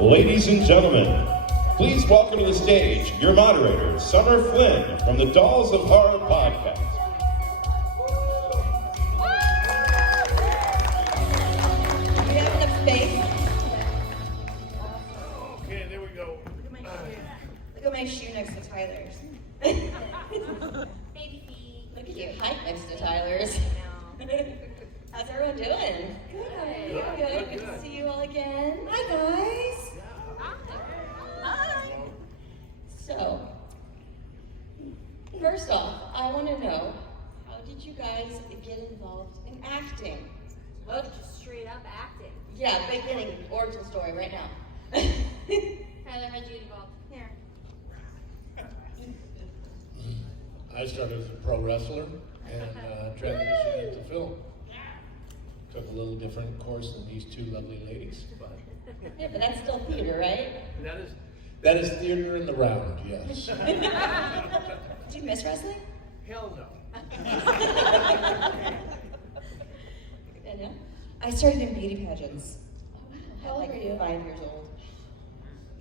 Ladies and gentlemen, please welcome to the stage your moderator, Summer Flynn from the Dolls of Horror podcast. Do we have enough space? Okay, there we go. Look at my shoe next to Tyler's. Baby feet. Look at you, height next to Tyler's. How's everyone doing? Good. Good to see you all again. Hi, guys. Hi. So, first off, I want to know, how did you guys get involved in acting? Oh, just straight up acting. Yeah, beginning, origin story right now. Tyler, how'd you get involved? Here. I started as a pro wrestler and transitioned into film. Took a little different course than these two lovely ladies, but Yeah, but that's still theater, right? that is theater in the round, yes. Do you miss wrestling? Hell no. Danielle? I started in beauty pageants. How old Like were you? 5 years old.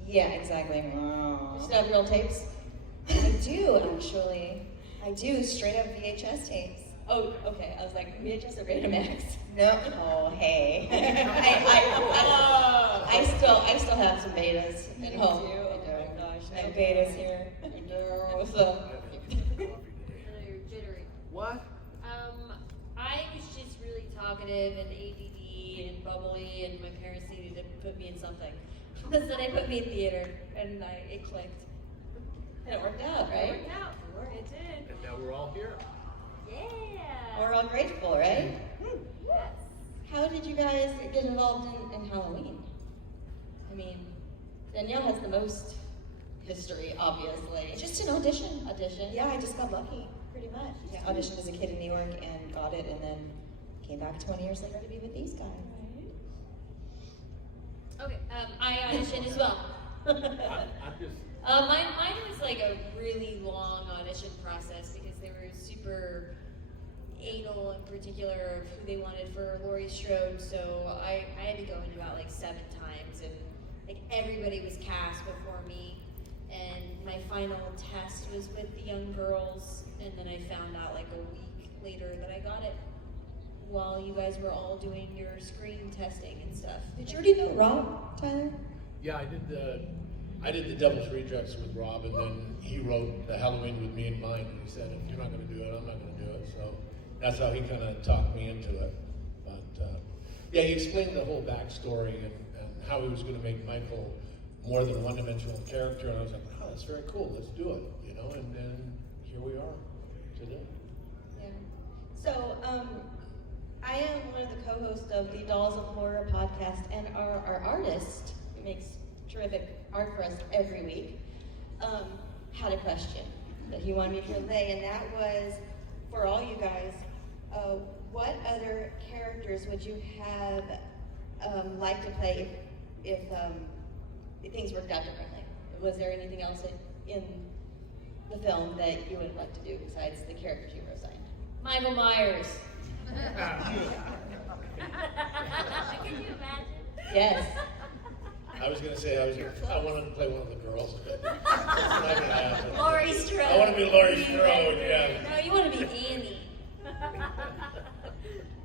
Yeah, exactly. Wow. You still have real tapes? I do, actually. I do, straight up VHS tapes. Oh, okay. I was like, VHS or Betamax? No. Oh, hey. I still have some betas at home. do? I do. Oh my gosh, I no do. betas here. I do. So, You're jittery. What? I was just really talkative and ADD and bubbly, and my parents needed to put me in something. So they put me in theater, and it clicked. and it worked out, It right? worked out. It did. And now we're all here. Yeah. We're all grateful, right? Yes. How did you guys get involved in Halloween? I mean, Danielle has the most history, obviously. Just an audition. Audition. Yeah, I just got lucky, pretty much. Yeah, auditioned as a kid in New York and got it, and then came back 20 years later to be with these guys. Okay. I auditioned as well. I'm just. Mine was like a really long audition process because they were super anal in particular of who they wanted for Laurie Strode. So I had to go in about like 7 times, and like everybody was cast before me. And my final test was with the young girls, and then I found out like a week later that I got it while you guys were all doing your screen testing and stuff. Did you already know Rob, Tyler? Yeah, I did the Devil's Rejects with Rob, and then he wrote the Halloween with me in mind, and he said, if you're not going to do it, I'm not going to do it. So that's how he kind of talked me into it. But yeah, he explained the whole backstory and how he was going to make Michael more than a one-dimensional character, and I was like, oh, that's very cool, let's do it, you know, and then here we are today. Yeah. So, I am one of the co-hosts of the Dolls of Horror podcast, and our artist, who makes terrific art for us every week, had a question that he wanted me to relay, and that was, for all you guys, what other characters would you have liked to play if things worked out differently? Was there anything else in the film that you would like to do besides the characters you were assigned? Michael Myers. Can you imagine? Yes. I was going to say, I wanted to play one of the girls, but that's not going to happen. Laurie Strode. I want to be Laurie Strode, yeah. No, you want to be Annie.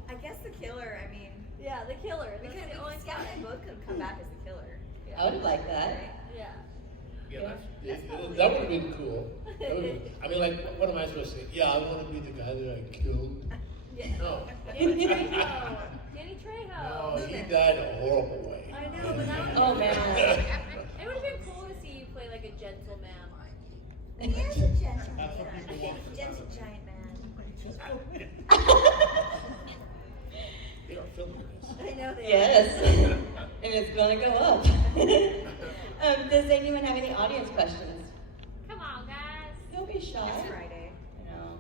I guess the killer, I mean, Yeah, the killer. because Scout and I both could come back as the killer. I would like that. Yeah. Yeah, that would have been cool. I mean, like, what am I supposed to say? Yeah, I want to be the guy that I killed. Yeah. No. Danny Trejo. Danny Trejo. No, he died a horrible way. I know, but that would Oh, man. It would have been cool to see you play like a gentleman. He is a gentleman. A gentle giant man. They are filming this. I know they Yes. And it's going to go up. Does anyone have any audience questions? Come on, guys. Don't be shy. It's Friday. I know.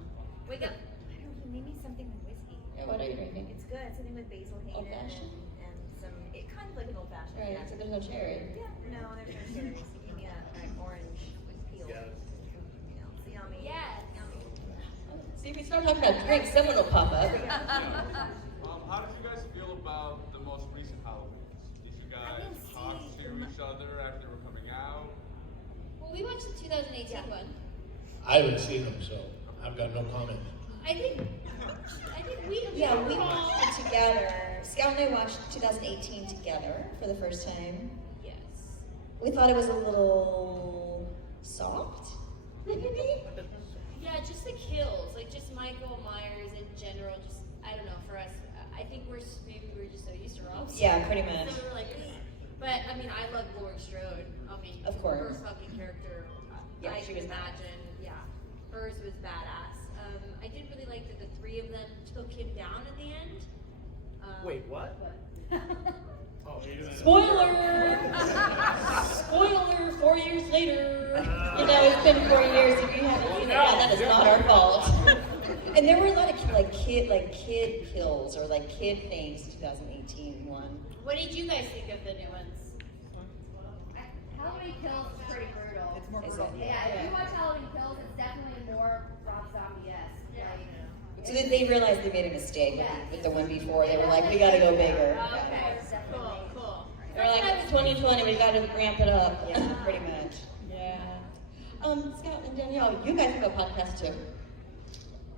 Wake up. I don't know, maybe something with whiskey. Yeah, what are you drinking? It's good. Something with basil Old Hayden fashioned? and some, it kind of like an old fashioned. Right, Yeah. so there's no cherry. Yeah, no, there's no cherries. You give me an orange with peel. Yeah. You know, it's yummy. Yes. Yummy. See, if we start talking about drinks, someone will pop up. How did you guys feel about the most recent Halloweens? Did you guys didn't talk see to each other I haven't seen them, so I've got no comment. I think we watched it together. Scout and I watched 2018 together for the first time. Yes. We thought it was a little soft, maybe? Yeah, just the kills, like just Michael Myers in general, just, I don't know, for us, I think maybe we're just so used to Rob's. Yeah, pretty much. So we were like, "Ugh." But I mean, I love Laurie Strode. I mean, Of course. her fucking character, Yeah, I she can was imagine, yeah, hers was badass. I did really like that the three of them took him down at the end. Wait, what? Oh, Spoiler! Spoiler, 4 years later. You know, it's been 4 years if you haven't seen it. Yeah, that is not our fault. And there were a lot of kid kills or like kid things in 2018 one. What did you guys think of the new ones? Halloween Kills is pretty brutal. It's more Is brutal. it? Yeah, if you watch Halloween Kills, it's definitely more Rob Zombie-esque. So they realized they made a mistake with the one before. They were like, we gotta go bigger. Okay, cool. They're like, it's 2020, we gotta ramp it up. Yeah, pretty much. Yeah. Scott and Danielle, you guys have a podcast too.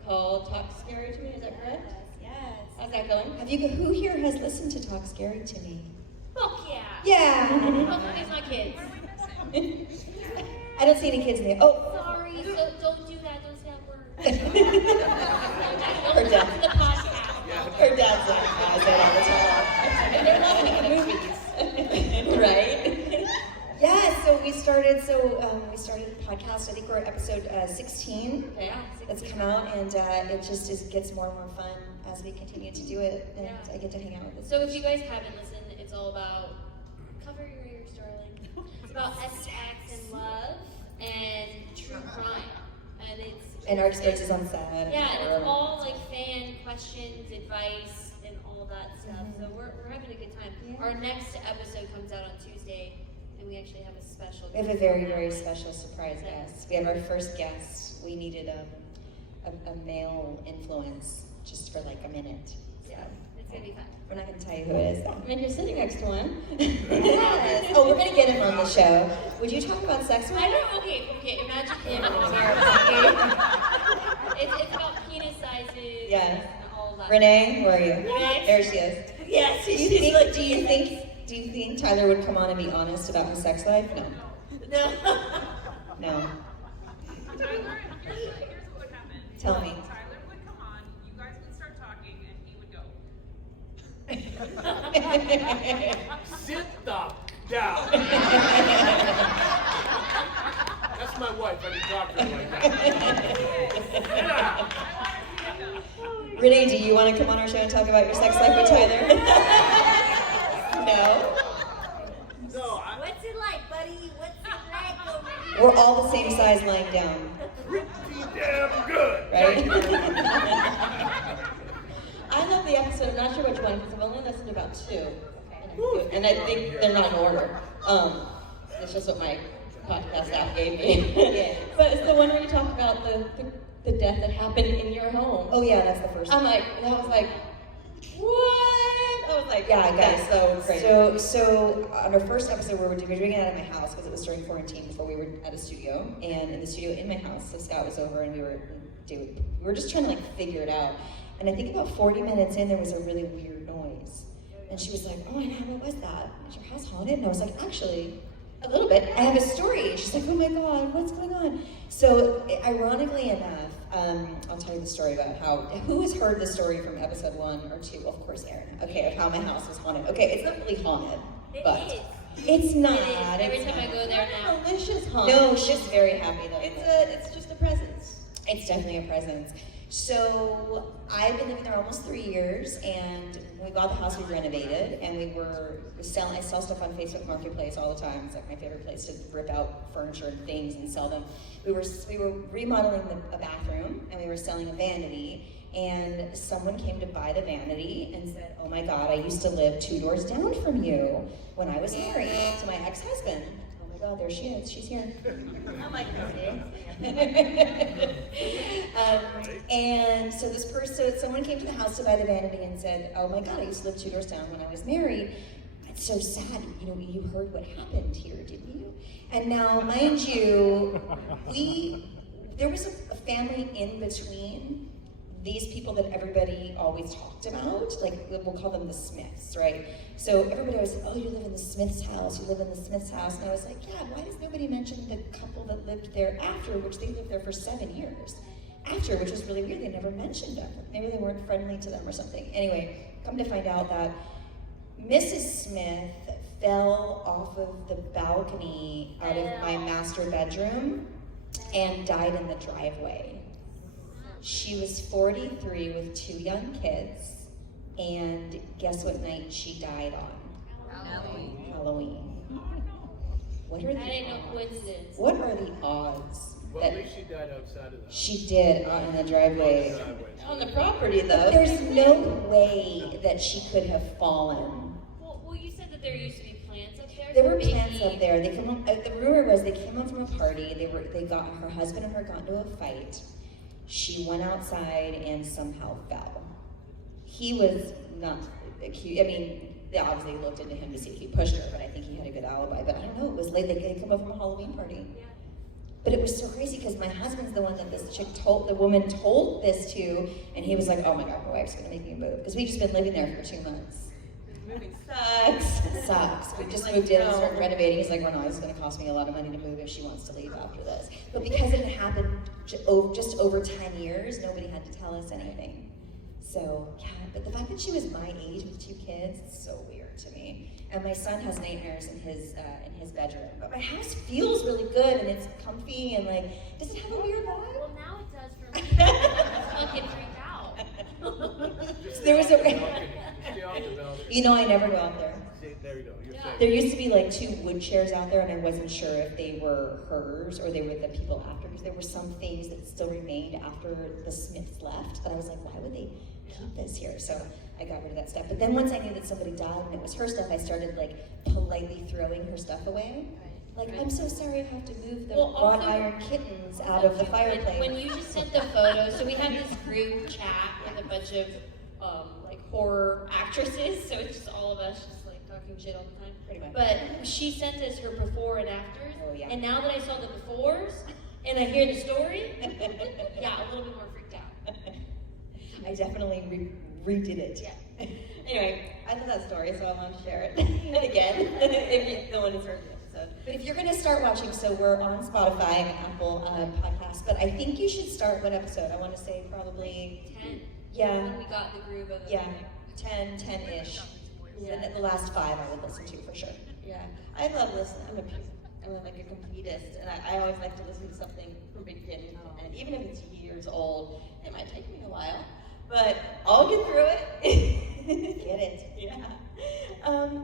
Called Talk Scary to Me, is that correct? Yes. How's that going? Who here has listened to Talk Scary to Me? Fuck yeah. Yeah. Hopefully it's not kids. I don't see any kids in there. Oh. Sorry, don't do that, don't say that word. Her Don't dad. talk to the podcast. Her dad's like, I say it all the time. And they're not making movies. Right? Yeah, so we started a podcast. I think we're at episode 16. Yeah. That's come out, and it gets more and more fun as we continue to do it, and Yeah. I get to hang out with this. So if you guys haven't listened, it's all about, cover your ears, darling. It's about sex and love and true crime. And our experiences on set. yeah, and it's all like fan questions, advice, and all that stuff. So we're having a good time. Yeah. Our next episode comes out on Tuesday, and we actually have a special We have a guest very, on that very one. special surprise guest. We have our first guest. We needed a male influence just for like a minute. So Yeah, it's gonna be fun. we're not going to tell you who it is. And you're sitting next to one. Yes. Oh, we're going to get him on the show. Would you talk about sex with I him? don't. Okay. Imagine him on our It's about penis sizes. Yeah. And all of that. Renee, where are you? Renee? There she is. Yes, Do you think Tyler would come on and be honest about his sex life? No. No. No. Tyler, here's what would happen. Tell me. Tyler would come on, you guys would start talking, and he would go. Sit the down. That's my wife. I can talk to her like that. Sit down. Renee, do you want to come on our show and talk about your sex life with Tyler? No? No, What's it like, buddy? What's it like over here? We're all the same size lying down, pretty damn good. right? I love the episode. I'm not sure which one because I've only listened to about 2, and I think they're not in order. It's just what my podcast app gave me. But it's the one where you talk about the death that happened in your home. Oh yeah, that's the first one. I was like, what? I was like, Yeah, guys. that's so crazy. So on our first episode, we were doing it out of my house because it was during quarantine before we were at a studio, and in the studio in my house, so Scott was over, and we were just trying to like figure it out. And I think about 40 minutes in, there was a really weird noise, and she was like, "Oh, Anna, what was that? Is your house haunted?" And I was like, "Actually, a little bit. I have a story." And she's like, "Oh my God, what's going on?" So ironically enough, I'll tell you the story about who has heard the story from episode 1 or 2? Of course, Erin. Okay, of how my house was haunted. Okay, it's not really haunted, but It is. it's not. It is. Every time I go there now. Malicious haunt. No, she's very happy though. It's just a presence. It's definitely a presence. So I've been living there almost 3 years, and we bought the house, we renovated, and we were selling. I sell stuff on Facebook Marketplace all the time. It's like my favorite place to rip out furniture and things and sell them. We were remodeling a bathroom, and we were selling a vanity. And someone came to buy the vanity and said, "Oh my God, I used to live 2 doors down from you when I was married to my ex-husband." Oh my God, there she is. She's here. Oh my God. And so someone came to the house to buy the vanity and said, "Oh my God, I used to live 2 doors down when I was married. It's so sad. You heard what happened here, didn't you?" And now, mind you, there was a family in between these people that everybody always talked about, like we'll call them the Smiths, right? So everybody always said, oh, you live in the Smiths' house, you live in the Smiths' house. And I was like, yeah, why does nobody mention the couple that lived there after, which they lived there for 7 years? After, which was really weird, they never mentioned them. Maybe they weren't friendly to them or something. Anyway, come to find out that Mrs. Smith fell off of the balcony out of my master bedroom and died in the driveway. She was 43 with 2 young kids, and guess what night she died on? Halloween. What are the That ain't no odds? coincidence. What are the odds? Well, that at least she died outside of the house. she did out in the driveway. On the property, though. But there's no way that she could have fallen. Well, you said that there used to be plants up there. There so were maybe- plants up there. They come home, the rumor was they came home from a party. Her husband and her got into a fight. She went outside and somehow fell. He was not accused. I mean, they obviously looked into him to see if he pushed her, but I think he had a good alibi. But I don't know. It was late. They come home from a Halloween party. Yeah. But it was so crazy because my husband's the one that the woman told this to, and he was like, oh my God, my wife's gonna make me move. Because we've just been living there for 2 months. Moving sucks. It sucks. We just moved in and started renovating. He's like, well, no, it's gonna cost me a lot of money to move if she wants to leave after this. But because it had happened just over 10 years, nobody had to tell us anything. So, yeah, but the fact that she was my age with 2 kids, it's so weird to me. And my son has nightmares in his bedroom. But my house feels really good and it's comfy and like, does it have a weird vibe? Well, now it does for me. I fucking freak out. So there was a, Stay off the balcony. you know, I never go out there. There you go. You're Yeah. safe. There used to be like 2 wood chairs out there, and I wasn't sure if they were hers or they were the people after, because there were some things that still remained after the Smiths left. But I was like, why would they keep this here? So I got rid of that stuff. But then once I knew that somebody died and it was her stuff, I started like politely throwing her stuff away. Like, I'm so sorry I have to move the Well, wrought also- iron kittens out of the fireplace. When you just sent the photo, so we have this group chat with a bunch of like horror actresses, so it's just all of us just like talking shit all the time. Pretty much. But she sent us her before and afters, Oh, yeah. and now that I saw the befores and I hear the story, yeah, a little bit more freaked out. I definitely redid it. Yeah. Anyway, I love that story, so I want to share it again, if no one has heard the episode. But if you're going to start watching, so we're on Spotify and Apple Podcasts, but I think you should start what episode? I want to say probably 10. Yeah. When we got the groove of it. Yeah, 10-ish. Yeah. And the last 5 I would listen to for sure. Yeah, I love listening. I'm like a completist, and I always like to listen to something from beginning to end. Even if it's years old, it might take me a while, but I'll get through it. Get it. Yeah.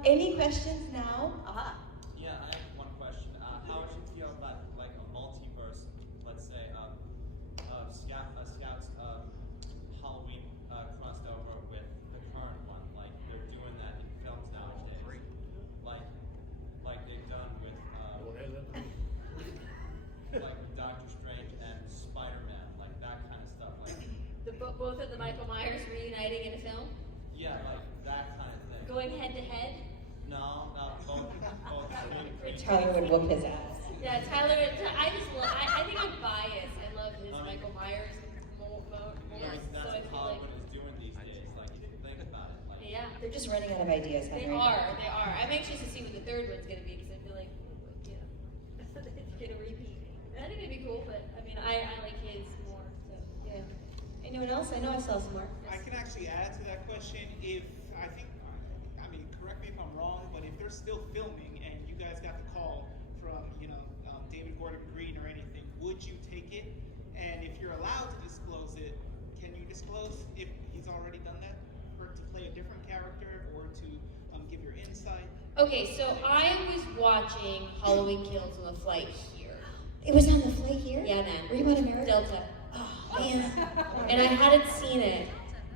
Any questions now? Aha. Yeah, I have one question. How would you feel about like a multiverse, let's say, Scouts Halloween crossed over with the current one? Like they're doing that in films nowadays. Like they've done with like Doctor Strange and Spider-Man, like that kind of stuff. Like Both of the Michael Myers reuniting in a film, yeah, like that kind of thing. going head to head. No, both. Tyler would whoop his ass. Yeah, Tyler. I think I'm biased. I love his Michael Myers more. Yeah, So that's I what feel Hollywood like, is doing these days. Like, if you think about it, like. yeah, They're just running out of ideas, they Henry. are. They are. I'm anxious to see what the third one's gonna be because I feel like, you know, it's gonna repeat. I think it'd be cool, but I mean, I like his more. So Yeah. Anyone else? I know I saw some more. I can actually add to that question. I mean, correct me if I'm wrong, but if they're still filming and you guys got the call from, David Gordon Green or anything, would you take it? And if you're allowed to disclose it, can you disclose if he's already done that, or to play a different character, or to give your insight? okay, so I was watching Halloween Kills on the flight here. It was on the flight here? Yeah, man. Were you on America? Delta. Oh, man. And I hadn't seen it.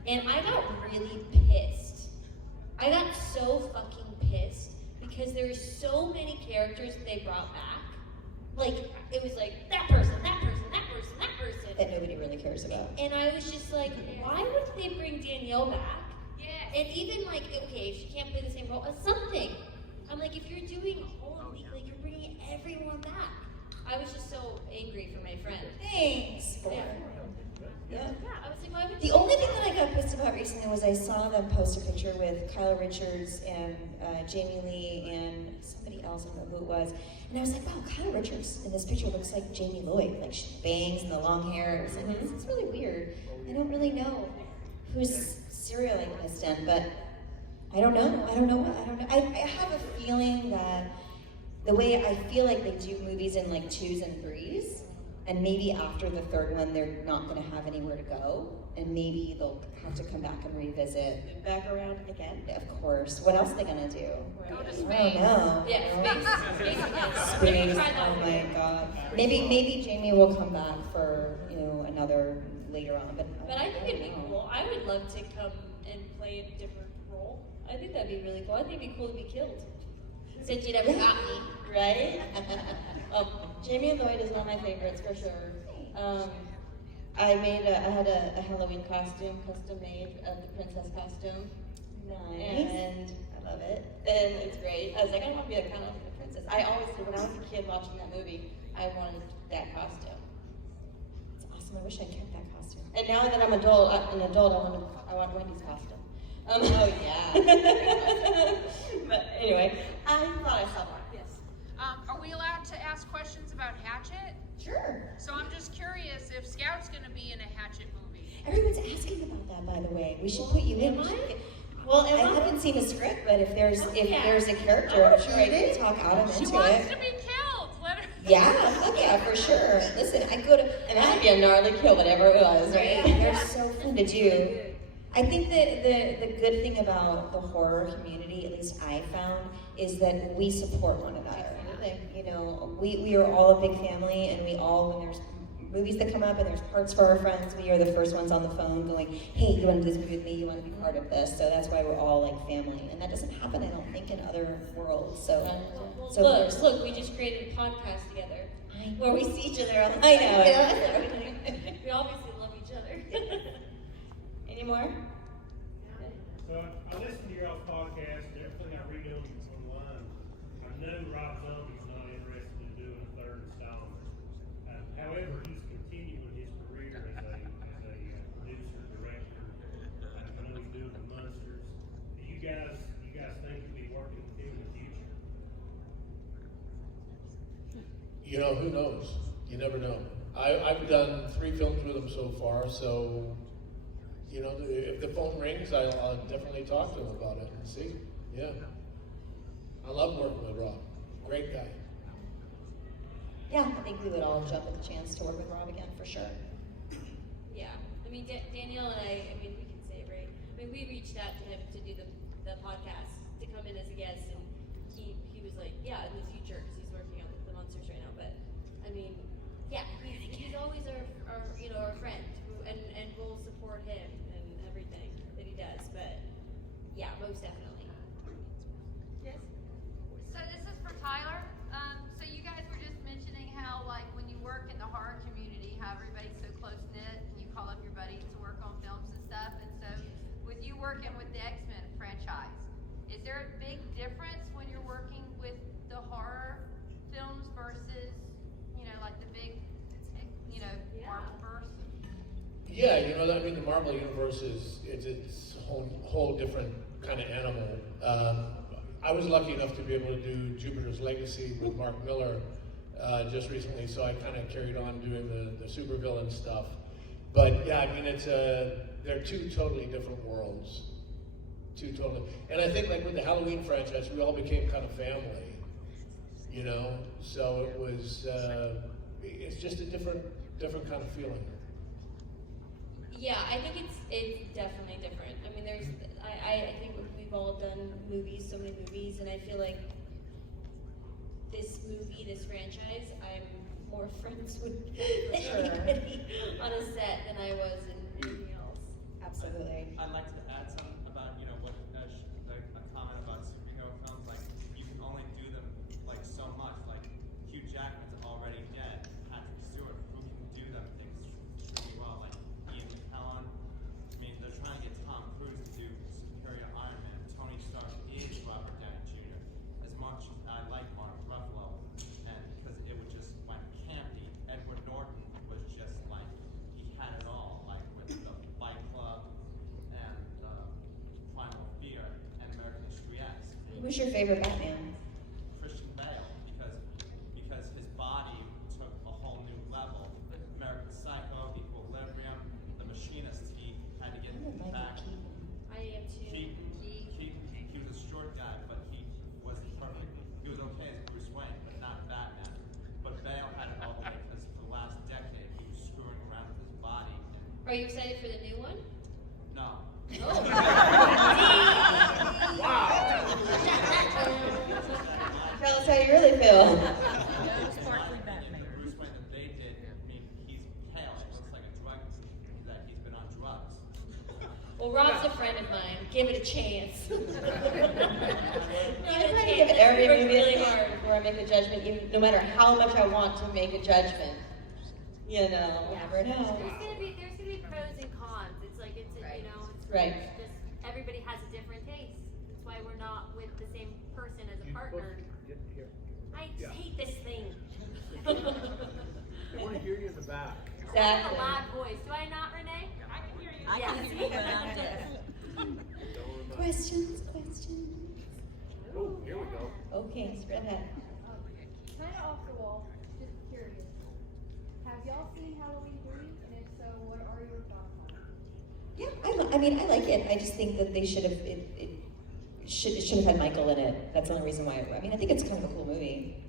And I got really pissed. I got so fucking pissed because there were so many characters that they brought back. Like, it was like, that person, that person, that person, that person. That nobody really cares about. And I was just like, why wouldn't they bring Danielle back? Yeah. And even like, okay, if she can't play the same role, something. I'm like, if you're doing all of these, like, you're bringing everyone back. I was just so angry for my friend. Thanks. Yeah. Yeah. I was like, why would The you only do thing that? that I got pissed about recently was I saw them post a picture with Kyla Richards and Jamie Lee and somebody else, I don't know who it was. And I was like, wow, Kyla Richards in this picture looks like Jamie Lloyd, like she bangs and the long hair. It was like, this is really weird. I don't really know who's serial I missed in, but I don't know. I have a feeling that the way I feel like they do movies in like 2s and 3s, and maybe after the 3rd one, they're not going to have anywhere to go, and maybe they'll have to come back and revisit. Back around again. Of course. What else are they going to do? Go to I don't space. know. Yeah, space again. Space. Try that Oh one. my god. Maybe Jamie will come back for another later on, but But I think it'd be don't know. cool. I would love to come and play a different role. I think that'd be really cool. I think it'd be cool to be killed. Since you never got me. Right? Jamie Lloyd is one of my favorites for sure. I had a Halloween costume, custom made of the princess costume. Nice. And I love it. And it's great. I was like, I want to be kind of like a princess. I always did. When I was a kid watching that movie, I wanted that costume. It's awesome. I wish I kept that costume. And now that I'm an adult, I want Wendy's costume. Oh yeah. But anyway, I thought I saw one. Yes. Are we allowed to ask questions about Hatchet? Sure. So I'm just curious if Scout's gonna be in a Hatchet movie. Everyone's asking about that, by the way. We should put you in. Well, I haven't seen the script, but if there's Yeah. a character, I'm sure I can talk Adam She into wants it. to be killed. Let her. Yeah, for sure. Listen, I go to And that'd be a gnarly kill, whatever it was, right? They're so fun to do. I think that the good thing about the horror community, at least I found, is that we support one another. You know, we are all a big family, and we all, when there's movies that come up and there's parts for our friends, we are the first ones on the phone going, hey, you want to do this movie with me? You want to be part of this? So that's why we're all like family. And that doesn't happen, I don't think, in other worlds. So, Well, so look, we just created a podcast together where where we see each other all the I time. know. We obviously love each other. Any more? So I listened to your all podcast, and everything I read online, I know Rob Zombie's not interested in doing a 3rd installment. However, he's continuing his career as a producer, director. I know he's doing the Monsters. Do you guys think you'll be working with him in the future? You know, who knows? You never know. I've done 3 films with him so far, so, you know, if the phone rings, I'll definitely talk to him about it and see. Yeah. I love working with Rob. Great guy. yeah, I think we would all jump at the chance to work with Rob again, for sure. Yeah, I mean, Danielle and I mean, we can say it, right? I mean, we reached out to him to do the podcast, to come in as a guest, and he was like, yeah, in the future, because he's working on the Monsters right now, but, I mean, yeah, he's always our friend, and we'll support him and everything that he does, but, yeah, most definitely. Yes. So this is for Tyler. So you guys were just mentioning how, like, when you work in the horror community, how everybody's so close knit, and you call up your buddies to work on films and stuff. And so, with you working with the X-Men franchise, is there a big difference when you're working with the horror films versus, like the big, Marvelverse? Yeah, you know, I mean, the Marvel Universe it's a whole different kind of animal. I was lucky enough to be able to do Jupiter's Legacy with Mark Miller just recently, so I kind of carried on doing the supervillain stuff. But yeah, I mean, they're 2 totally different worlds. 2 totally, and I think like with the Halloween franchise, we all became kind of family, you know. So it was, it's just a different kind of feeling. Yeah, I think it's definitely different. I mean, I think we've all done movies, so many movies, and I feel like this franchise, I'm more friends with anybody on a set than I was in anything else. Absolutely. I'd like to add something about, what a comment about superhero films. Like, you can only do them like so much. Like, Hugh Jackman's already dead. Patrick Stewart, who can do them things really well. Like Ian McKellen. I mean, they're trying to get Tom Cruise to do Superior Iron Man. Tony Stark is Robert Downey Jr. As much as I like Mark Ruffalo, and because it would just like Who's your favorite Batman? Christian Bale, because his body took a whole new level. American Psycho, Equilibrium, The Machinist, he had to get back. I am too. He was a short guy, but he was perfect. He was okay as Bruce Wayne, but not Batman. But Bale had it all the way because for the last decade he was screwing around with his body. Are you excited for the new one? No. Oh. Wow. Tell us how you really feel. The Bruce Wayne that they did, I mean, he's pale. It looks like a drug that he's been on drugs. Well, Rob's a friend of mine. Give it a chance. I'm trying to give it every Work movie really hard before I make a judgment, even no matter how much I want to make a judgment. You know, never know. There's gonna be pros and cons. It's like it's Right. you know it's Right. just everybody has a different taste. That's why we're not with the same person as a partner. I Yeah. hate this thing. They want to hear you in the back. I have Exactly. a loud voice. Do I not, Renee? I can hear you. I Yeah. can hear you, but I'm deaf. Questions. Oh, here we go. Okay, spread ahead. Kind of off the wall, just curious. Have y'all seen Halloween 3? And if so, what are your thoughts on it? Yeah, I mean, I like it. I just think that they should have it should have had Michael in it. That's the only reason why. I mean, I think it's kind of a cool movie.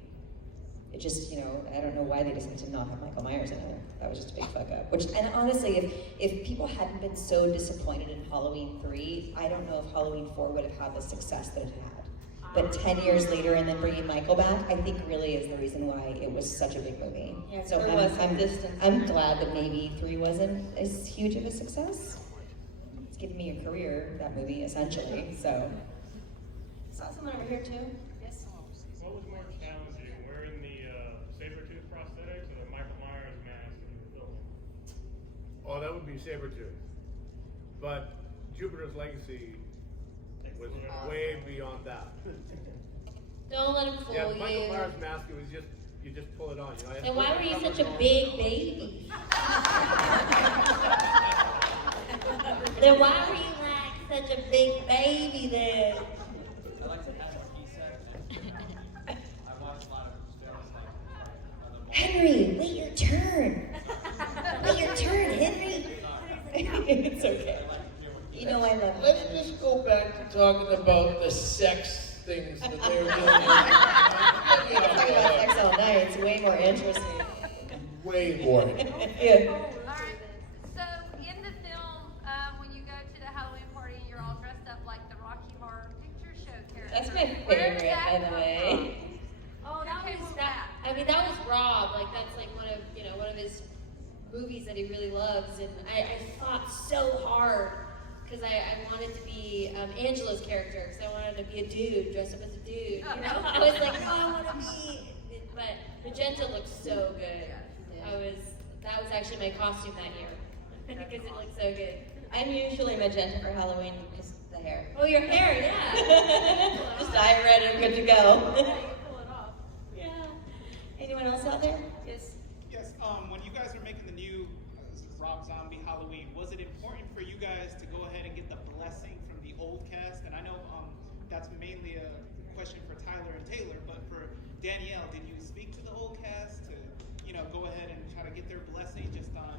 It just, you know, I don't know why they decided to not have Michael Myers in it. That was just a big fuck up. And honestly, if people hadn't been so disappointed in Halloween 3, I don't know if Halloween 4 would have had the success that it had. But 10 years later, and then bringing Michael back, I think really is the reason why it was such a big movie. Yeah, So there was some distance. I'm glad that maybe 3 wasn't as huge of a success. It's given me a career, that movie, essentially. So. Saw someone over here too. Yes. What was more challenging, wearing the saber-tooth prosthetics or the Michael Myers mask in the film? Oh, that would be Sabretooth. But Jupiter's Legacy was way beyond that. Don't let him fool Yeah, the you. Michael Myers mask, it was just, you just pull it on. You know, I had to Then put why my were you covers such a on. big baby? Then why were you like such a big baby then? I like to add what he said. And I watched a lot of films like other Henry, wait your turn. Wait your turn, Henry. It's okay. You know I love you. Let's just go back to talking about the sex things that they were doing. We can talk about sex all night. It's way more interesting. Way more. Yeah. Alright, so in the film, when you go to the Halloween party and you're all dressed up like the Rocky Horror Picture Show character. That's my where does favorite, that by the come way. Oh, that Okay, was well, that. I mean, that was Rob. Like that's like one of his movies that he really loves, and I fought so hard because I wanted to be Angela's character because I wanted to be a dude, dressed up as a dude. You know, I was like, no, I want to be. But Magenta looked so good. That was actually my costume that year because it looked so good. I'm usually magenta for Halloween because the hair. Oh, your hair, yeah. Just dye red and good to go. Yeah, you pull it off. Yeah. Anyone else out there? Yes. Yes, when you guys are making the new Rob Zombie Halloween, was it important for you guys to go ahead and get the blessing from the old cast? And I know that's mainly a question for Tyler and Taylor, but for Danielle, did you speak to the old cast to, go ahead and try to get their blessing just on,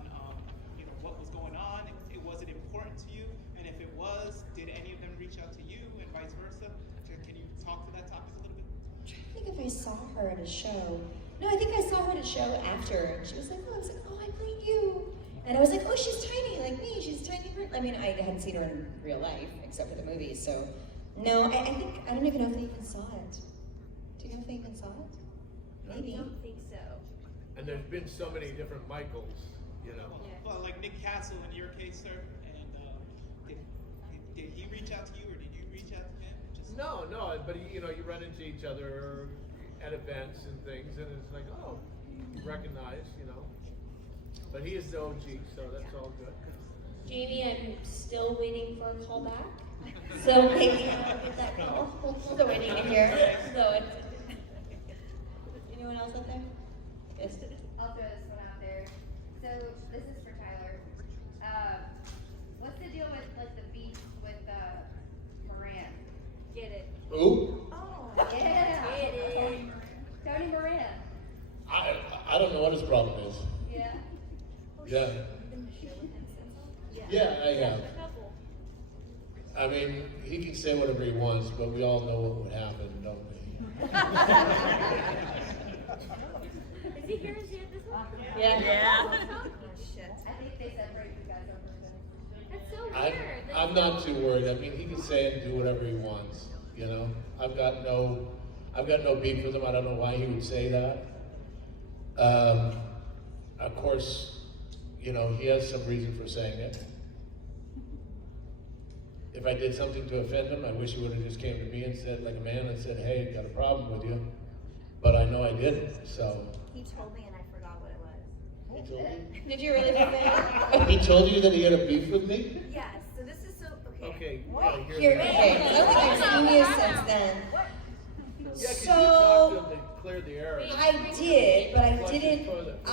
what was going on? Was it important to you? And if it was, did any of them reach out to you and vice versa? Can you talk to that topic a little bit? I'm trying to think if I saw her at a show. No, I think I saw her at a show after, and she was like, I played you. And I was like, oh, she's tiny like me. She's tiny. I mean, I hadn't seen her in real life, except for the movies, so. No, I don't even know if they even saw it. Do you know if they even saw it? Maybe. I don't think so. And there's been so many different Michaels, you know. Well, like Nick Castle in your case, sir, and did he reach out to you, or did you reach out to him? No, but you run into each other at events and things, and it's like, oh, you recognize, But he is the OG, so that's all good. Jamie, I'm still waiting for a call back. So maybe I'll get that call. Still waiting to hear. So it's Anyone else out there? Yes. I'll throw this one out there. So this is for Tyler. What's the deal with like the beef with Moran? Get it. Who? Oh, Yeah. Yeah, I have. I mean, he can say whatever he wants, but we all know what would happen, don't we? Is he here? Is he at this one? Yeah. Oh, shit. I think they separate you guys on purpose. That's so I'm, weird. I'm not too worried. I mean, he can say and do whatever he wants. You know, I've got no beef with him. I don't know why he would say that. Of course, you know, he has some reason for saying it. If I did something to offend him, I wish he would have just came to me and said, like a man, and said, "Hey, got a problem with you." But I know I didn't, so. He told me and I forgot what it was. He told you? Did you really think that? He told you that he had a beef with me? Yes, so this is so, okay. Okay. Here, okay, I don't think I've seen you since then. Yeah, 'cause you So, talked to him to clear the air. I did, but I Flush his didn't, toilet.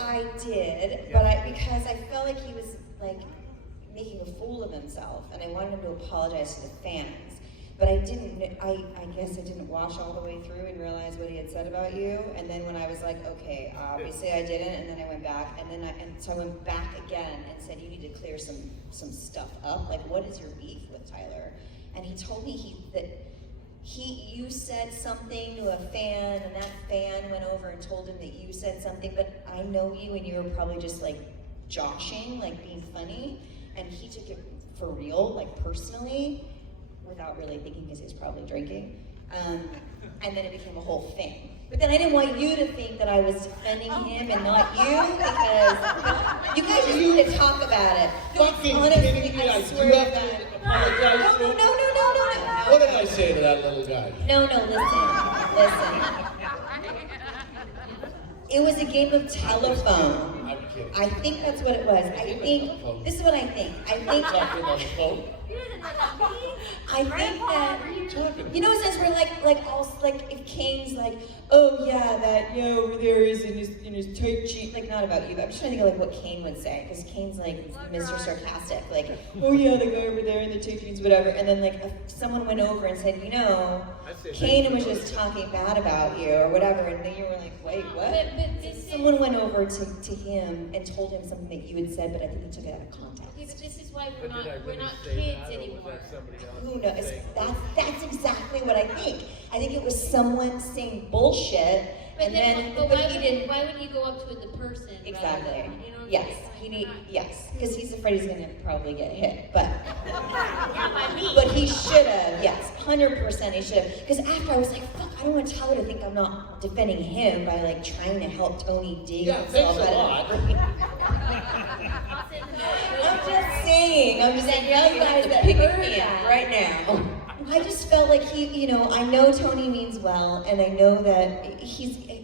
because I felt like he was like making a fool of himself, and I wanted him to apologize to the fans. But I didn't, I guess I didn't watch all the way through and realize what he had said about you. And then when I was like, okay, obviously I didn't, and then I went back, so I went back again and said, you need to clear some stuff up. Like, what is your beef with Tyler? And he told me you said something to a fan, and that fan went over and told him that you said something, but I know you, and you were probably just like joshing, like being funny, and he took it for real, like personally, without really thinking, because he was probably drinking. And then it became a whole thing. But then I didn't want you to think that I was defending him and not you, because you guys just need to talk about it. Fucking Honestly, kidding me? I I swear do to have God. to apologize to him? No. What did I say to that little guy? No, listen. It was a game of telephone. I'm kidding. I think that's what it was. This is what I think. Talking on the phone? I think that, you know, since we're like if Kane's like, oh yeah, that over there is in his tight jeans, like not about you, but I'm just trying to think of like what Kane would say, because Kane's like Mr. Sarcastic, like, oh yeah, the guy over there in the tight jeans, whatever, and then like if someone went over and said, Kane was just talking bad about you or whatever, and then you were like, wait, what? Someone went over to him and told him something that you had said, but I think he took it out of context. Okay, but this is why But did I we're really not say kids that, or was anymore. that somebody else Who knows? saying- That's exactly what I think. I think it was someone saying bullshit, But and then, then but but why he would didn't. why would he go up to the person? rather Exactly. than- you know what I'm Yes, saying? yes, because he's afraid he's gonna probably get hit. But Yeah, by me. but he should have. Yes, 100% he should have. Because after I was like, fuck, I don't want Tyler to think I'm not defending him by like trying to help Tony dig Yeah, himself thanks a out of. lot. I'm just saying, you guys that heard that right now. I just felt like I know Tony means well, and I know that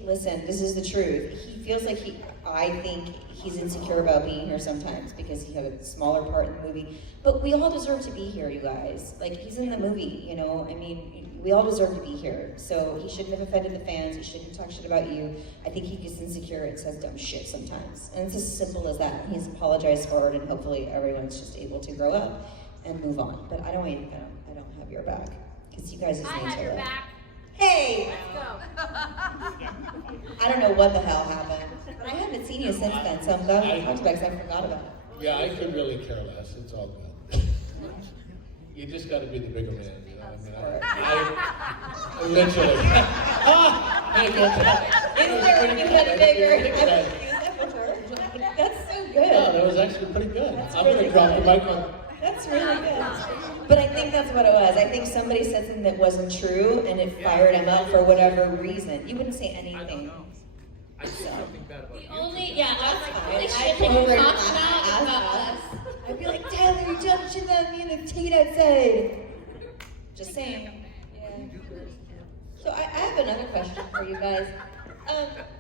listen, this is the truth. He feels like I think he's insecure about being here sometimes because he had a smaller part in the movie. But we all deserve to be here, you guys. Like, he's in the movie, I mean, we all deserve to be here. So he shouldn't have offended the fans. He shouldn't talk shit about you. I think he gets insecure and says dumb shit sometimes. And it's as simple as that. He's apologized for it, and hopefully everyone's just able to grow up and move on. But I don't have your back, because you guys just I need have to your like, back. hey! Let's go. I don't know what the hell happened. But I haven't seen you since then, so I'm glad we talked about it, because I forgot about it. Yeah, I could really care less. It's all good. You just got to be the bigger man, I mean, I literally. Is there anybody bigger? I've used that before. That's so good. Yeah, that was actually pretty good. That's I'm really going to drop the good. mic on. That's really good. But I think that's what it was. I think somebody said something that wasn't true, and it fired him up for whatever reason. You wouldn't say anything. I said something bad about you. The only shit that I'd you come over and talked about us. I'd be like, Tyler, you talking shit about me and the tate outside. Just saying. Yeah. So I have another question for you guys.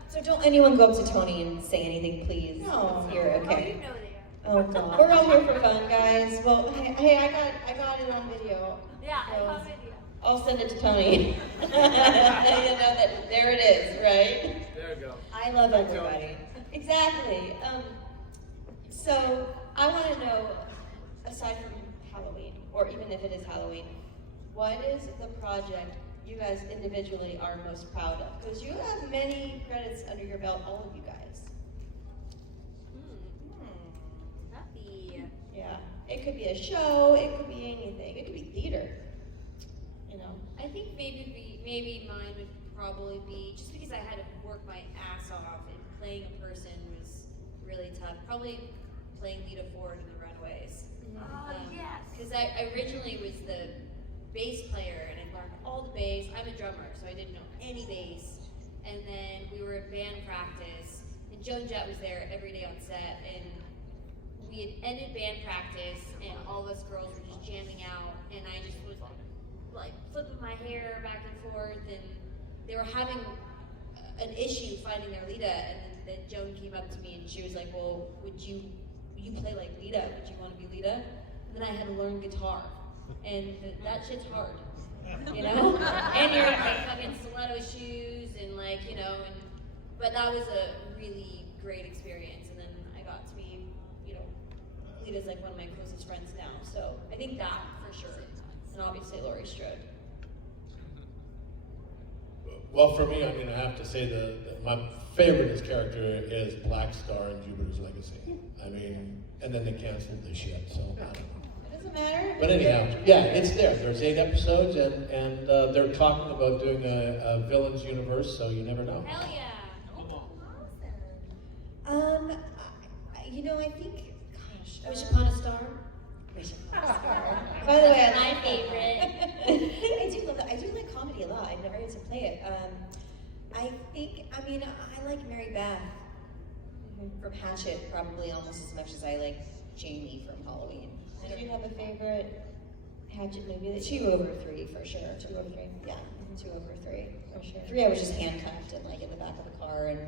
So don't anyone go up to Tony and say anything, please. No. You're okay. You know they are. Oh God. We're all here for fun, guys. Well, hey, I got it on video. Yeah, I So saw video. I'll send it to Tony. You know that there it is, right? There you go. I love everybody. Exactly. So I want to know, aside from Halloween, or even if it is Halloween, what is the project you guys individually are most proud of? Because you have many credits under your belt, all of you guys. Yeah. It could be a show, it could be anything. It could be theater. You know? I think maybe mine would probably be, just because I had to work my ass off and playing a person was really tough. Probably playing Lita Ford in The Runaways. Yes. Because I originally was the bass player and I learned all the bass. I'm a drummer, so I didn't know any bass. And then we were at band practice, and Joan Jett was there every day on set, and we had ended band practice, and all of us girls were just jamming out, and I just was like flipping my hair back and forth, and they were having an issue finding their Lita, and then Joan came up to me and she was like, well, would you play like Lita? Would you want to be Lita? And then I had to learn guitar, and that shit's hard, you know? And you're like fucking stiletto shoes, and like, you know, but that was a really great experience, and then I got to be, you know, Lita's like one of my closest friends now, so I think that for sure. And obviously Laurie Strode. Well, for me, I mean, I have to say my favorite character is Black Star in Jupiter's Legacy. I mean, and then they canceled this shit, so I don't know. It doesn't matter. But anyhow, yeah, it's there. There's 8 episodes, and they're talking about doing a villains universe, so you never know. Hell yeah. You know, I think, gosh. Wish Upon a Star. By the way, my favorite. I do love that. I do like comedy a lot. I never had to play it. I like Mary Beth from Hatchet probably almost as much as I like Jamie from Halloween. Did you have a favorite Hatchet movie that 2 over 3 for sure. 2 over 3? Yeah, 2 over 3 For sure. 3, I was just handcuffed and like in the back of the car and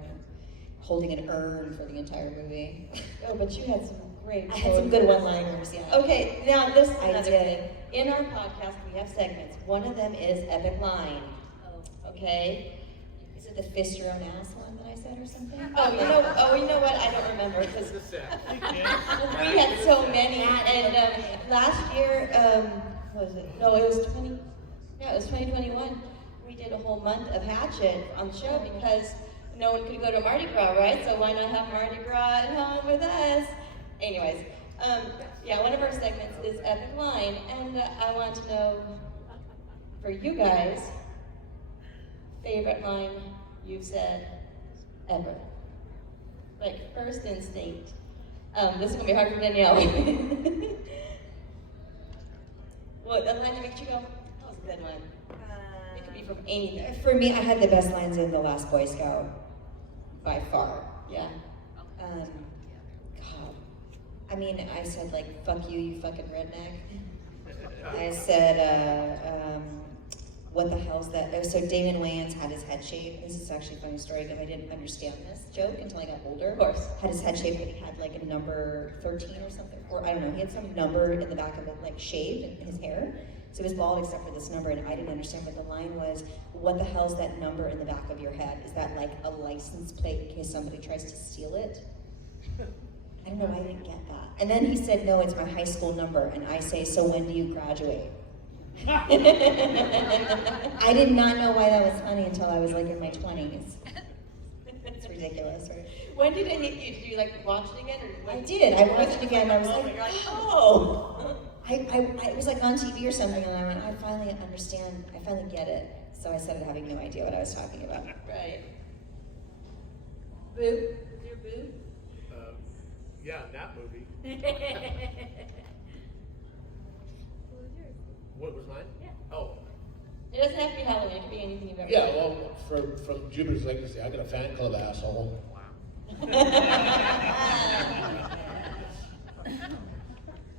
holding an urn for the entire movie. Oh, but you had some great. I had some good one-liners. Yeah. Okay, now this is I another did. thing. In our podcast, we have segments. One of them is Epic Line. Oh. Okay. Is it the fist your own ass one that I said or something? You know what? I don't remember because we had so many. And last year, what was it? No, it was 20. Yeah, it was 2021. We did a whole month of Hatchet on the show because no one could go to Mardi Gras, right? So why not have Mardi Gras at home with us? Anyways, yeah, one of our segments is Epic Line, and I want to know, for you guys, favorite line you've said ever. Like, first instinct. This is going to be hard for Danielle. What, the line that makes you go, that was a good one. It could be from anything. For me, I had the best lines in The Last Boy Scout, by far. Yeah. God. I mean, I said like, fuck you, you fucking redneck. I said, what the hell's that? So Damon Wayans had his head shaved. This is actually a funny story because I didn't understand this joke until I got older. Of course. Had his head shaved, but he had like a number 13 or something, or I don't know, he had some number in the back of it, like shaved in his hair. So he was bald except for this number, and I didn't understand what the line was. What the hell's that number in the back of your head? Is that like a license plate in case somebody tries to steal it? I don't know why I didn't get that. And then he said, no, it's my high school number. And I say, so when do you graduate? I did not know why that was funny until I was like in my 20s. It's ridiculous, right? When did it hit you? Did you like watch it again? Or I did. I watched it again. I was like, you're like, oh. I was like on TV or something, and I went, I finally understand. I finally get it. So I started having no idea what I was talking about. Right. Boo? Is your boo? Yeah, in that movie. What was mine? Yeah. Oh. It doesn't have to be Halloween. It could be anything you've ever Yeah, done. well, from Jupiter's Legacy, I got a fan club, asshole.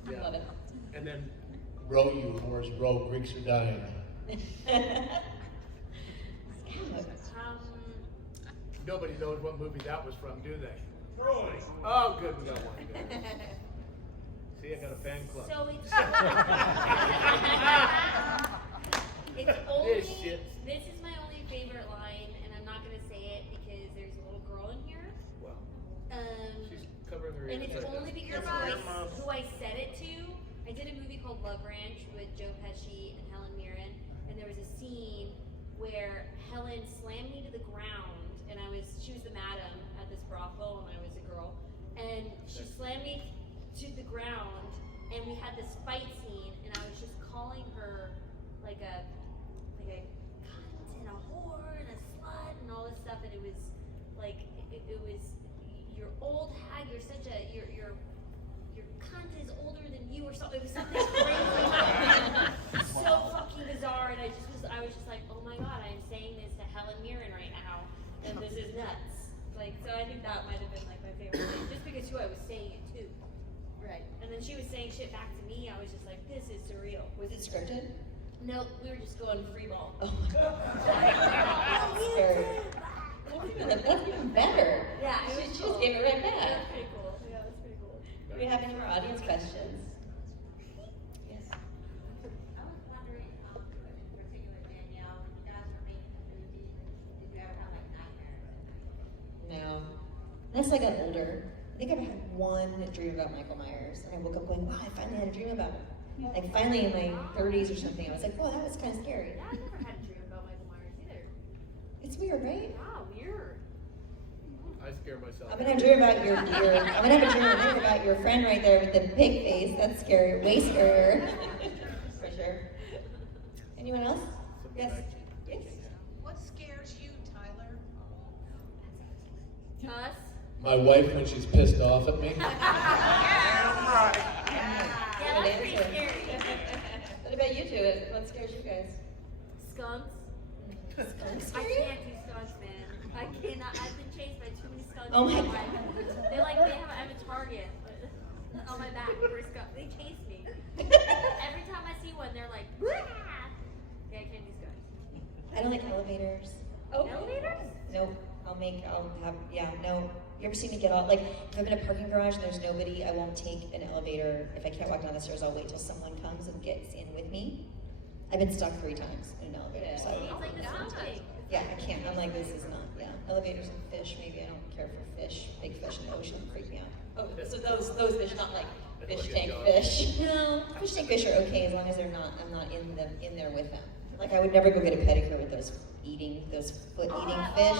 Yeah. Love it. And then Row, you horse, row, Greeks are dying. nobody knows what movie that was from, do they? Troy. Oh, good, we got one. Good. See, I got a fan club. So it's only, This shit. this is my only favorite line, and I'm not gonna say it because there's a little girl in here. Well, Um, she's covering her and ears it's right only now. because who I said it to. I did a movie called Love Ranch with Joe Pesci and Helen Mirren, and there was a scene where Helen slammed me to the ground, and she was the madam at this brothel, and I was a girl, and she slammed me to the ground, and we had this fight scene, and I was just calling her like a cunt and a whore and a slut and all this stuff, and it was like it was you're old hag, you're such a your cunt is older than you or something. It was something crazy, so fucking bizarre, and I was just like, oh my god, I'm saying this to Helen Mirren right now, and this is nuts. Like, so I think that might have been like my favorite thing, just because who I was saying it to. Right. And then she was saying shit back to me. I was just like, this is surreal. Was it scripted? No, we were just going free ball. Oh my god. Scary. That's even better. Yeah, She just gave it right That back. was pretty cool. Yeah, that's pretty cool. Do we have any more audience questions? Yes. I was wondering, in particular, Danielle, when you guys were making the movie, did you ever have like nightmares at night? No. As I got older, I think I've had one dream about Michael Myers, and I woke up going, wow, I finally had a dream about him. Like finally in my 30s or something, I was like, wow, that was kind of scary. Yeah, I never had a dream about Michael Myers either. It's weird, right? Wow, weird. I scare myself. I'm gonna dream about your I'm gonna have a dream later about your friend right there with the big face. That's scary, way scarier. For sure. Anyone else? Yes. Yes. What scares you, Tyler? Us? My wife when she's pissed off at me. Yeah, that's pretty answer. scary. What about you two? What scares you guys? Skunks? Skunks I scare you? can't do skunks, man. I cannot. I've been chased by too many skunks. Oh my in God. life. I have a target on my back for a skunk. They chase me. Every time I see one, they're like, "Wah!" Yeah, I can't do skunks. I don't like elevators. Elevators? Nope. No. You ever see me get off? Like, if I'm in a parking garage and there's nobody, I won't take an elevator. If I can't walk down the stairs, I'll wait till someone comes and gets in with me. I've been stuck 3 times in an elevator. So It's like the something. yeah, I can't. I'm like, this is not, elevators and fish, maybe I don't care for fish. Big fish in the ocean freak me out. Oh, so those fish, not like fish tank fish. No, fish tank fish are okay as long as I'm not in there with them. Like, I would never go get a pedicure with those foot-eating fish. Oh, that feels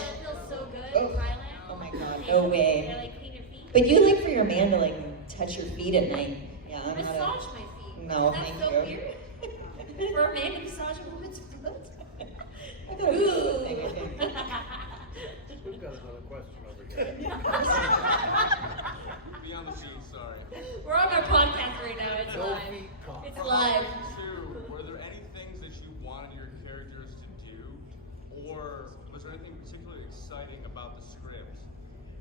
so good in Thailand. Oh my god, no way. They like clean your feet. But you like for your man to like touch your feet at night. Yeah, I'm not Massage my feet. No, That's thank so you. weird. For a man to massage a woman's foot. I thought it was a thing, I think. We've got another question over here. Beyond the scenes, sorry. We're on our podcast right now. It's No live. feet talk. It's live. Were there any things that you wanted your characters to do, or was there anything particularly exciting about the script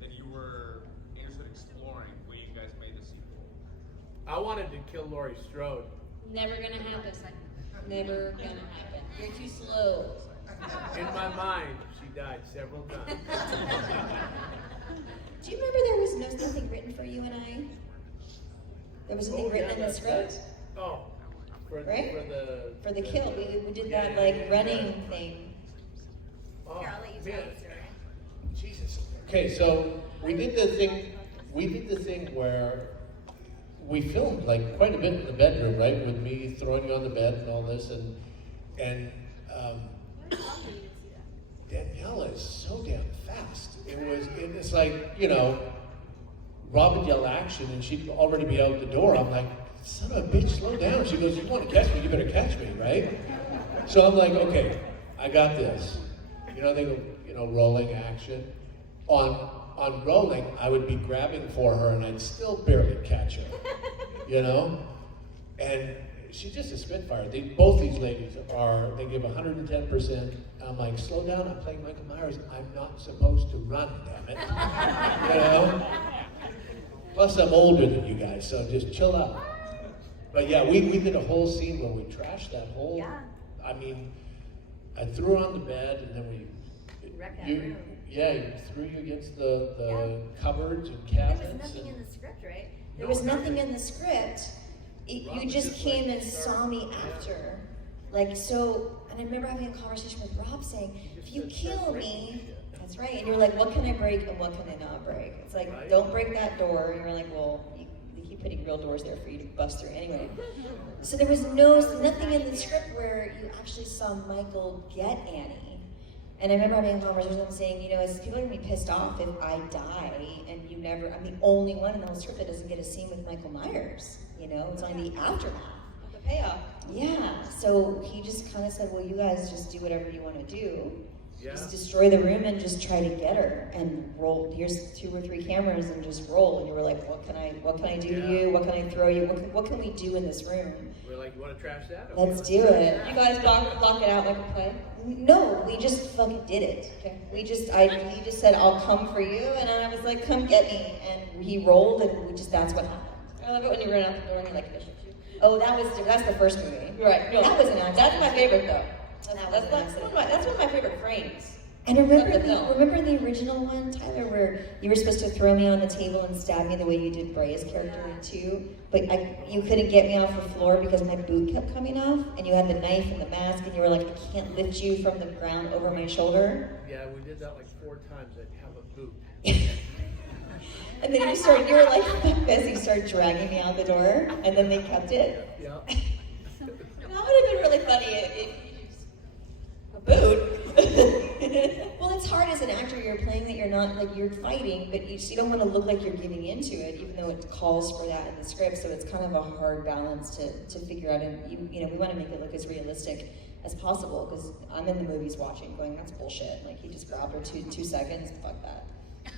that you were interested in exploring when you guys made the sequel? I wanted to kill Laurie Strode. Never gonna happen. Never gonna happen. You're too slow. In my mind, she died several times. Do you remember there was nothing written for you and I? There was nothing written in the script? Oh, Right? for For the kill. We did Yeah, that yeah, like yeah. running thing. Oh, Here, I'll let you tell man. the story. Jesus. Okay, so we did the thing where we filmed like quite a bit in the bedroom, right? With me throwing you on the bed and all this, and Danielle is so damn fast. It's like, you know, Rob would yell action and she'd already be out the door. I'm like, son of a bitch, slow down. She goes, you want to catch me, you better catch me, right? So I'm like, okay, I got this. You know, they go, you know, rolling action. On rolling, I would be grabbing for her and I'd still barely catch her, you know? And she's just a spitfire. Both these ladies they give 110%. I'm like, slow down, I'm playing Michael Myers. I'm not supposed to run, damn it. You know? Plus, I'm older than you guys, so just chill out. But yeah, we did a whole scene where we trashed that whole, I mean, I threw her on the bed and then we, Wrecked that room. yeah, you threw you against the cupboards and There cabinets. was nothing and- in the script, right? There was nothing in the script. You Rob just just, came like, and saw me after. Like, so, and I remember having a conversation with Rob saying, if you kill me, that's right. And you're like, what can I break and what can I not break? It's like, Right. don't break that door. And you're like, well, they keep putting real doors there for you to bust through anyway. So there was nothing in the script where you actually saw Michael get Annie. And I remember having a conversation with them saying, you know, as people are gonna be pissed off if I die and I'm the only one in the whole script that doesn't get a scene with Michael Myers. You know, it's only the aftermath. The payoff. Yeah, so he just kind of said, well, you guys just do whatever you want to do. Yeah. Just destroy the room and just try to get her and roll. Here's 2 or 3 cameras and just roll. And you were like, what can I do to you? What can I throw you? What can we do in this room? We're like, you want to trash that? Okay, Let's do it. You guys block it out like a play? No, we just fucking did it. Okay. He just said, I'll come for you. And I was like, come get me. And he rolled and that's what happened. I love it when you run out the door and you're like, "Bishop." Oh, that's the first movie. Right. No, that was an accident. That's my favorite though. That's That's one of my favorite frames. And remember of the film. remember the original one, Tyler, where you were supposed to throw me on the table and stab me the way you did Brea's character in 2, but you couldn't get me off the floor because my boot kept coming off, and you had the knife and the mask, and you were like, I can't lift you from the ground over my shoulder. Yeah, we did that like 4 times. I'd have a boot. And then you were like, fuck this, you started dragging me out the door, and then they kept it. Yeah. That would have been really funny if you used a boot. Well, it's hard as an actor. You're playing that you're not, like, you're fighting, but you don't want to look like you're giving into it, even though it calls for that in the script. So it's kind of a hard balance to figure out. And you know, we want to make it look as realistic as possible, because I'm in the movies watching, going, that's bullshit. Like, he just grabbed her 2 seconds. Fuck that.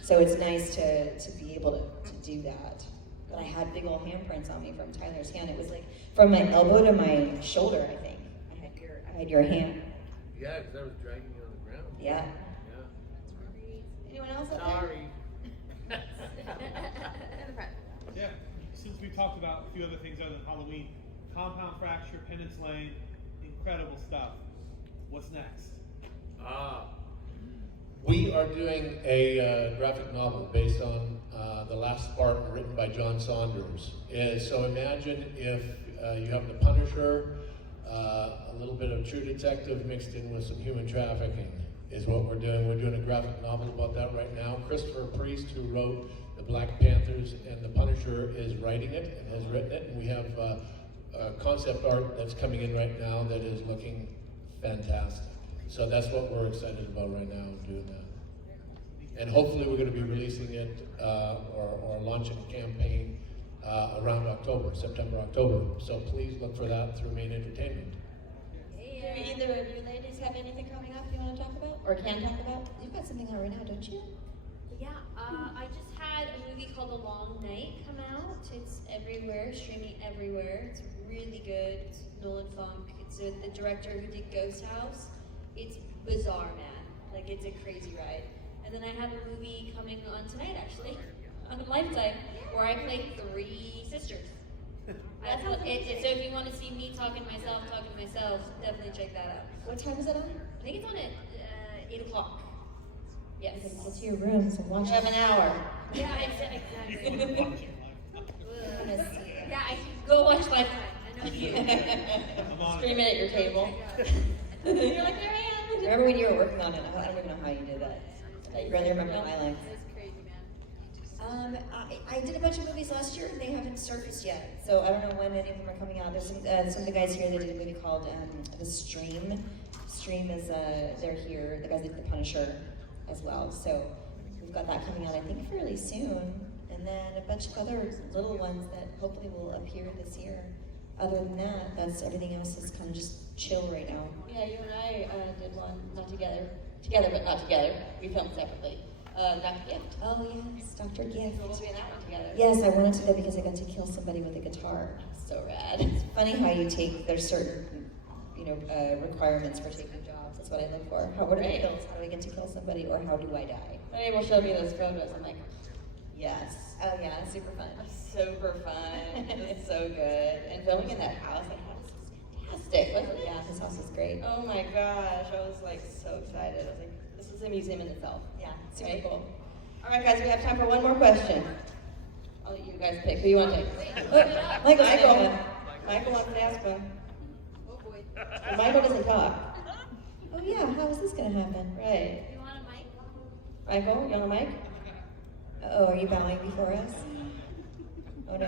So it's nice to be able to do that. But I had big old handprints on me from Tyler's hand. It was like from my elbow to my shoulder, I think. I had your hand. Yeah, because I was dragging you on the ground. Yeah. Anyone else up Sorry. Yeah. Since we talked about a few other things other than Halloween, Compound Fracture, Penance Lane, incredible stuff. What's next? We are doing a graphic novel based on The Last Spartan, written by John Saunders. So imagine if you have The Punisher, a little bit of True Detective mixed in with some human trafficking is what we're doing. We're doing a graphic novel about that right now. Christopher Priest, who wrote The Black Panthers and The Punisher, is writing it and has written it. And we have concept art that's coming in right now that is looking fantastic. So that's what we're excited about right now, doing that. And hopefully we're going to be releasing it or launching a campaign around September, October. So please look for that through Main Entertainment. Do either of you ladies have anything coming up you want to talk about? Or can talk about? You've got something out right now, don't you? Yeah, I just had a movie called The Long Night come out. It's everywhere, streaming everywhere. It's really good. It's Nolan Funk. It's the director who did Ghost House. It's bizarre, man. Like, it's a crazy ride. And then I have a movie coming on tonight, actually, on Lifetime, where I play 3 sisters. So if you want to see me talking to myself, definitely check that out. What time is it on? I think it's on at 8 o'clock. Yes. Get to your rooms and watch You have it. an hour. Yeah, exactly. Yeah, I go watch Lifetime. I know you. Screaming at your table. You're like, there I am. Remember when you were working on it? I don't even know how you did that. I really remember my lines. That's crazy, man. I did a bunch of movies last year and they haven't surfaced yet. So I don't know when any of them are coming out. There's some of the guys here that did a movie called The Stream. Stream is, they're here. The guys that did The Punisher as well. So we've got that coming out, I think, fairly soon. And then a bunch of other little ones that hopefully will appear this year. Other than that, everything else is kind of just chill right now. Yeah, you and I did one, not together. Together, but not together. We filmed separately. Dr. Gift. Oh yes, Dr. Gift. We'll be in that one together. Yes, I wanted to go because I got to kill somebody with a guitar. So rad. It's funny how there's certain, requirements for taking jobs. That's what I look for. What are the kills? How do I get to kill somebody, or how do I die? And Abel showed me those photos. I'm like, Yes. Oh yeah, super fun. super fun. It's so good. And filming in that house, was fantastic, wasn't it? Yeah, his house is great. Oh my gosh, I was like so excited. I was like, this is a museum in itself. Yeah, Super cool. All right, guys, we have time for one more question. I'll let you guys pick. Who you want to take? Michael. Michael wants to ask one. Oh boy. Michael doesn't talk. Oh yeah, how is this gonna happen? Right. You want a mic? Michael, you want a mic? Oh, are you bowing before us? Oh no.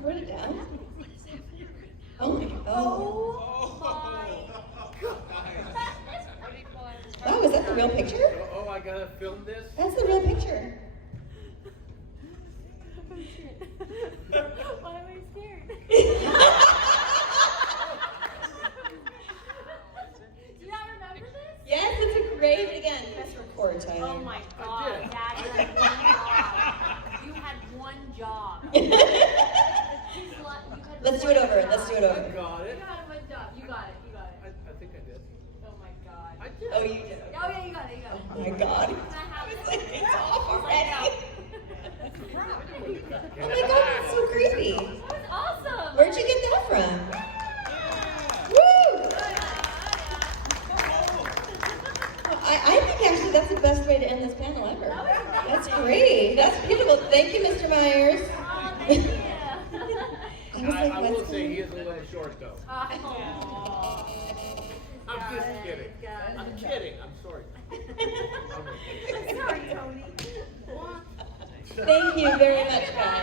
Wrote it down. Oh my god. Oh my god. Wow, is that real picture? Oh, I gotta film this? That's the real picture. Why am I scared? Do you not remember this? Yes, it's a great, again, press record, Tyler. Oh my god, Dad, you had one job. Let's do it over, let's do it I over. got it. You had one job. You got it. I think I did. Oh my god. I did. Oh, you did. Oh yeah, you got it. Oh my god. Can I have It's this? like, it's off already. Oh Oh my god, that's so creepy. That's awesome. Where'd you get that from? Woo! I think actually that's the best way to end this panel ever. That's great. That's beautiful. Thank you, Mr. Myers. Oh, thank you. I was like, I will what's say he going is a little short though. Oh. I'm just kidding. I'm kidding. I'm sorry. Sorry, Tony. Thank you very much, guys.